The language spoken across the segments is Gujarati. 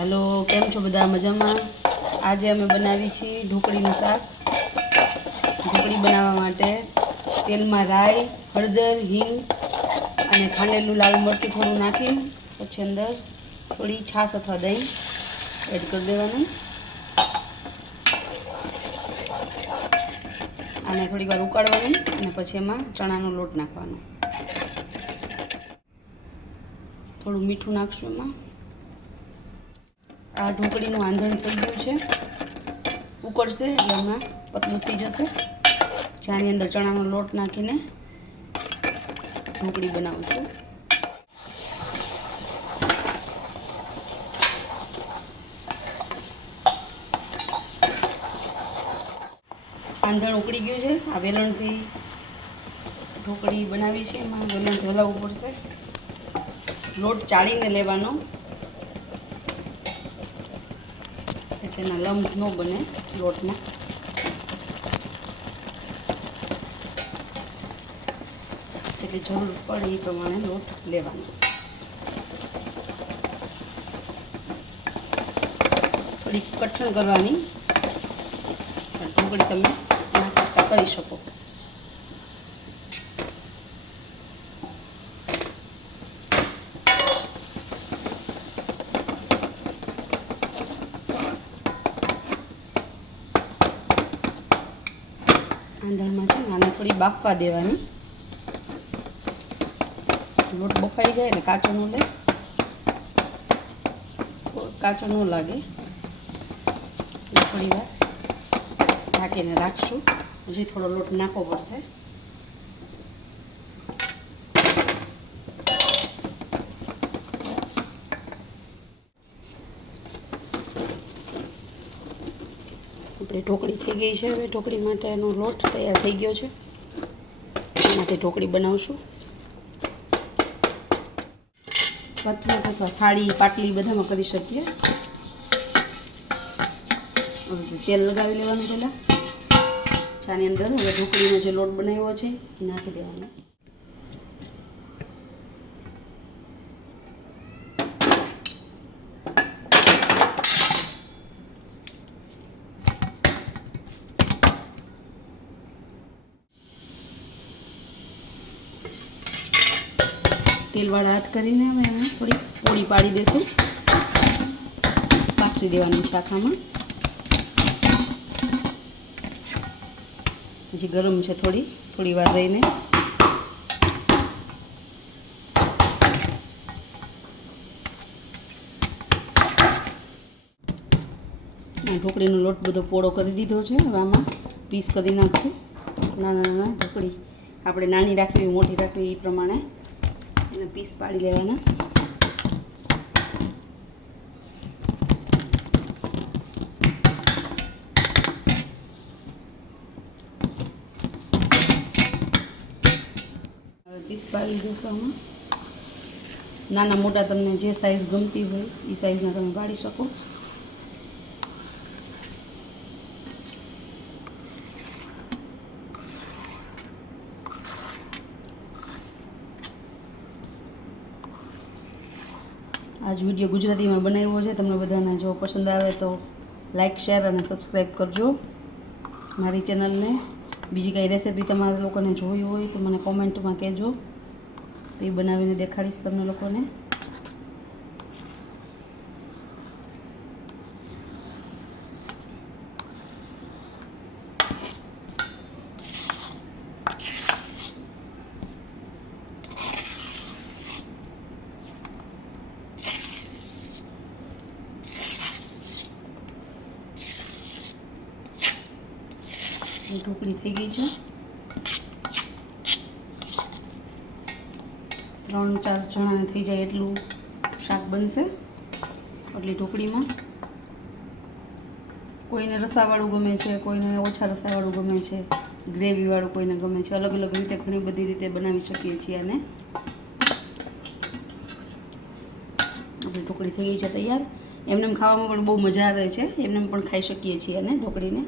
हेलो केम छो बधा मजा में। आज अमे बनावी छे ढोकळीनुं शाक। ढोकળી बनाववा माटे तेल में राई, हळदर, हींग अने खांडेलुं लाल मरचुं थोड़ुं नाखी पछी अंदर थोड़ी छाश अथवा दही एड कर देवानुं। आने थोड़ी वार उकाळवानुं अने पछी एमां चणानो लोट नाखवानो। थोड़ुं मीठुं नाखशुं एमां। आ ढोकळीनुं आंधण थई गयुं छे, उकळशे એટલે હમણાં પતલું થઈ જશે। જાની અંદર ચણાનો લોટ નાખીને ઢોકળી બનાવું છું। આંધણ ઉકળી ગયું છે। આ વેલણથી ઢોકળી બનાવી છે, એમાં વેલણથી હલાવવું પડશે। લોટ ચાળીને લેવાનો એટલે લમ્સ ન બને લોટમાં। જેટલી જરૂર પડે એ પ્રમાણે લોટ લેવાનો। થોડી કઠણ કરવાની, ઢોકળી તમે એના કરતાં કરી શકો। આંધણમાં છે ને આને થોડી બાફવા દેવાની। લોટ બફાઈ જાય એટલે કાચો ન લે, કાચો ન લાગે। થોડી વાર ઢાંકીને રાખશું। હજી થોડો લોટ નાખવો પડશે। આપણી ઢોકળી થઈ ગઈ છે। હવે ઢોકળી માટેનો લોટ તૈયાર થઈ ગયો છે, એમાંથી ઢોકળી બનાવશું। પતલું અથવા થાળી પાટલી બધામાં કરી શકીએ। તેલ લગાવી લેવાનું પહેલાં ચાની અંદર। હવે ઢોકળીનો જે લોટ બનાવ્યો છે એ નાખી દેવાનો। તેલવાળા હાથ કરીને હવે એને થોડી પોળી પાડી દેશું। પાથરી દેવાનું શાખામાં। હજી ગરમ છે, થોડી વાર રહીને ઢોકળીનો લોટ બધો પોળો કરી દીધો છે। હવે આમાં પીસ કરી નાખશું। નાના ઢોકળી આપણે નાની રાખવી મોટી રાખવી એ પ્રમાણે એને પીસ પાડી લેવાના। હવે પીસ પાડી દેશો આમાં। નાના મોટા તમને જે સાઈઝ ગમતી હોય એ સાઈઝના તમે પાડી શકો। आज वीडियो गुजराती में बनाव्यो है। तमने बधाने जो पसंद आवे तो लाइक शेर और सब्सक्राइब करजो मारी चेनल ने। बीजी कई रेसिपी तमारे लोकोने जोई होय तो मने कॉमेंट में कहेजो, तो ये बनावीने देखाड़ीश तमने लोकोने। ઢોકળી થઈ ગઈ છે। 3-4 જણાને થઈ જાય એટલું શાક બનશે આટલી ઢોકળીમાં। કોઈને રસાવાળું ગમે છે, કોઈને ઓછા રસાવાળું ગમે છે, ગ્રેવીવાળું કોઈને ગમે છે। અલગ અલગ રીતે ઘણી બધી રીતે બનાવી શકીએ છીએ આને। આપણી ઢોકળી થઈ ગઈ છે તૈયાર। એમને ખાવામાં પણ બહુ મજા આવે છે, એમને પણ ખાઈ શકીએ છીએ આને ઢોકળીને।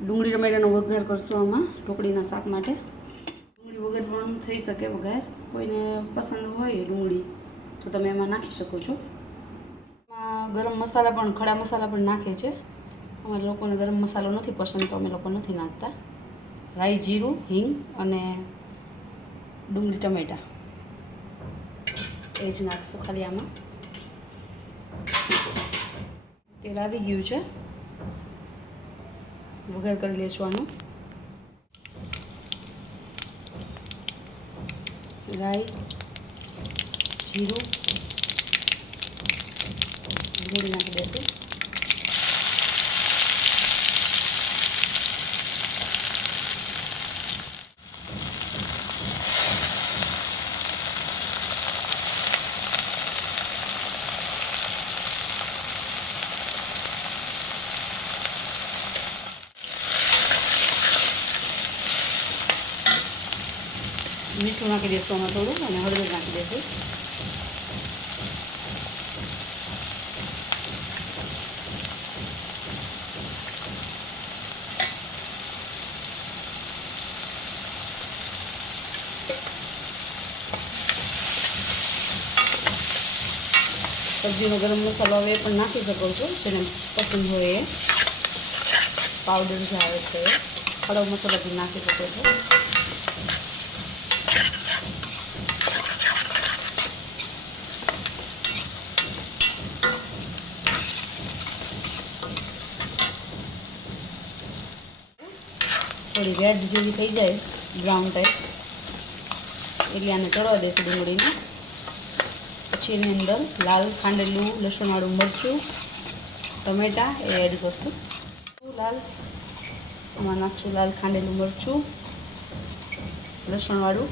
ડુંગળી ટમેટાનો વઘાર કરશું આમાં ઢોકળીના શાક માટે। ડુંગળી વગર પણ થઈ શકે વઘાર, કોઈને પસંદ હોય ડુંગળી તો તમે એમાં નાખી શકો છો. ગરમ મસાલા પણ, ખડા મસાલા પણ નાખે છે. અમારા લોકોને ગરમ મસાલો નથી પસંદ તો અમે લોકો નથી નાખતા. રાઈ, જીરું, હિંગ અને ડુંગળી, ટમેટાં એ જ નાખશું ખાલી આમાં. તેલ આવી ગયું છે, વઘાર કરી લઈશું આનું. રાઈ, જીરું, ડુંગળી નાખી દઈશું. મીઠું નાખી દઈશું આમાં થોડું અને હળદર નાખી દઈશું. સબ્જીનો ગરમ મસાલો હવે એ પણ નાખી શકો છો, જેને પસંદ હોય એ. પાવડર જે આવે છે એ ખડો મસાલો બી નાખી શકો છો. થોડી રેડ જેવી થઈ જાય, બ્રાઉન ટાઈપ, એટલે આને ચડવા દેશું ડુંગળીને. પછી એની અંદર લાલ ખાંડેલું લસણવાળું મરચું, ટમેટાં એ એડ કરશું. આમાં નાખશું લાલ ખાંડેલું મરચું, લસણવાળું,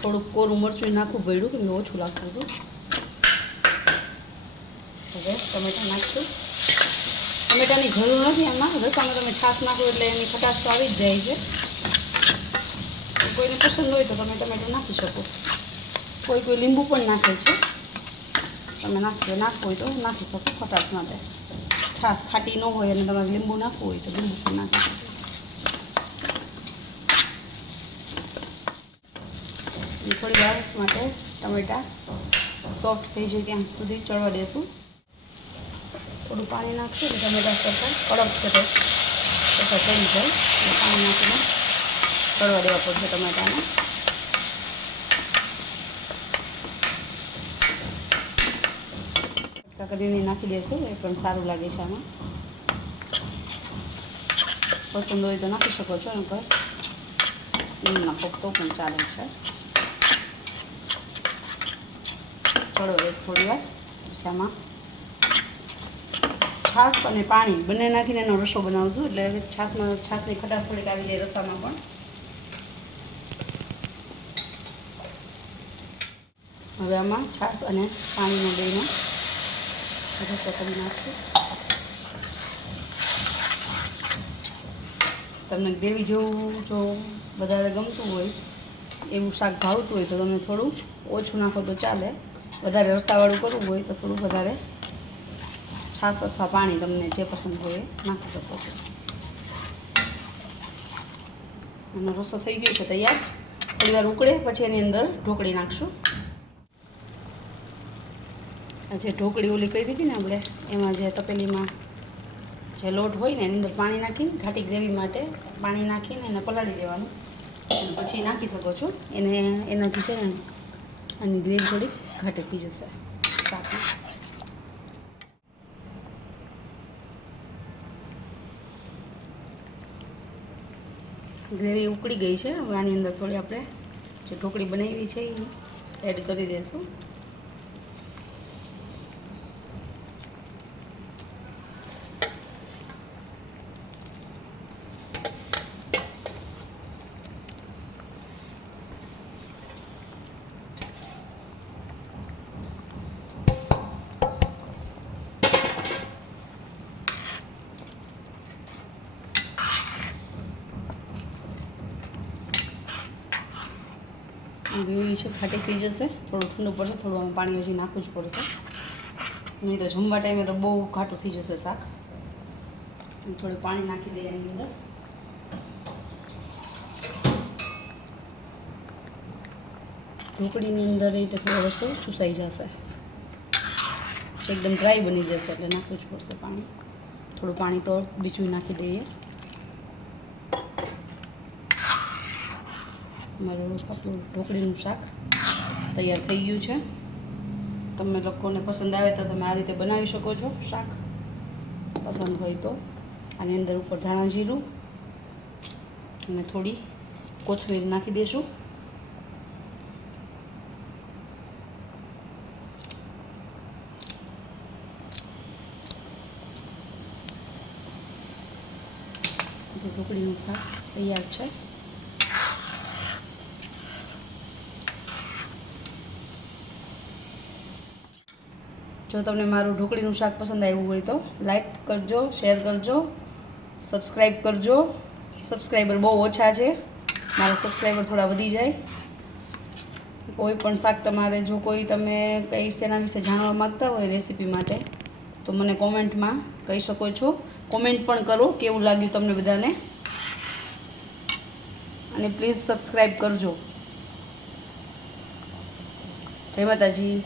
થોડુંક કોરું મરચું નાખવું પડ્યું કેમ કે ઓછું લાગતું હતું. હવે ટમેટાં નાખશું. ટમેટાની જરૂર નથી આમાં, રસામાં તમે છાશ નાખો એટલે એની ખટાશ તો આવી જ જાય છે. કોઈને પસંદ હોય તો તમે ટમેટું નાખી શકો. કોઈ કોઈ લીંબુ પણ નાખે છે. તમે નાખવું હોય તો નાખી શકો ખટાશ માટે. છાશ ખાટી ન હોય અને તમારે લીંબુ નાખવું હોય તો લીંબુ પણ નાખી શકો. થોડી વાર માટે ટમેટાં સોફ્ટ થઈ જાય ત્યાં સુધી ચડવા દેશું. થોડું પાણી નાખશું એટલે ટમેટાં સરખા કડક છે તો સરખા થઈ જાય એટલે પાણી નાખીને ચડવા દેવા પડશે ટમેટાને. કરીને નાખી દઈશું, એ પણ સારું લાગે છે. આમાં પસંદ હોય તો નાખી શકો છો, નકર નાખો તો પણ ચાલે છે. ચડો દઈશ થોડી વાર. પછી આમાં છાશ અને પાણી બંને નાખીને એનો રસો બનાવશું, એટલે છાશની ખટાશ થોડીક આવી જાય રસામાં પણ. હવે આમાં છાશ અને પાણીનો બેનો રસો કરી નાખશું. તમને ગ્રેવી જેવું જો વધારે ગમતું હોય, એવું શાક ભાવતું હોય તો તમે થોડું ઓછું નાખો તો ચાલે. વધારે રસાવાળું કરવું હોય તો થોડું વધારે છાશ અથવા પાણી તમને જે પસંદ હોય એ નાખી શકો છો. એનો રસો થઈ ગયો છે તૈયાર. થોડી વાર ઉકળે પછી એની અંદર ઢોકળી નાખશું. આ જે ઢોકળી ઓલી કરી દીધી ને આપણે, એમાં જે તપેલીમાં જે લોટ હોય ને એની અંદર પાણી નાખીને ઘાટી ગ્રેવી માટે પાણી નાખીને એને પલાળી દેવાનું. અને પછી નાખી શકો છો. એનાથી છે ને આની ગ્રેવી થોડીક ઘાટી થઈ જશે શાકમાં. ગ્રેવી ઉકળી ગઈ છે. હવે આની અંદર થોડી આપણે જે ઢોકળી બનાવી છે એ એડ કરી દઈશું. ગ્રેવી છે ઘાટી થઈ જશે, થોડું ઠંડુ પડશે, થોડું આમાં પાણી હજી નાખવું જ પડશે, નહીં તો જમવા ટાઈમે તો બહુ ઘાટું થઈ જશે શાક. થોડું પાણી નાખી દઈએ એની અંદર. ઢોકળીની અંદર એ રીતે થોડો રસો ચૂસાઈ જશે, એકદમ ડ્રાય બની જશે એટલે નાખવું જ પડશે પાણી. થોડું પાણી તો બીજું નાખી દઈએ. મારું આપણું ઢોકળીનું શાક તૈયાર થઈ ગયું છે. તમને લોકોને પસંદ આવે તો તમે આ રીતે બનાવી શકો છો શાક, પસંદ હોય તો. આની અંદર ઉપર ધાણા જીરું અને થોડી કોથમીર નાખી દઈશું. ઢોકળીનું શાક તૈયાર છે. જો તમને મારું ઢોકળીનું શાક પસંદ આવ્યું હોય તો લાઈક કરજો, શેર કરજો, સબસ્ક્રાઈબ કરજો. સબસ્ક્રાઈબર બહુ ઓછા છે, મારા સબસ્ક્રાઈબર થોડા વધી જાય. કોઈ પણ શાક તમારે જો કોઈ તમે કંઈ શેના વિશે જાણવા માગતા હોય રેસીપી માટે તો મને કોમેન્ટમાં કહી શકો છો. કોમેન્ટ પણ કરો કેવું લાગ્યું તમને બધાને, અને પ્લીઝ સબસ્ક્રાઈબ કરજો. જય માતાજી.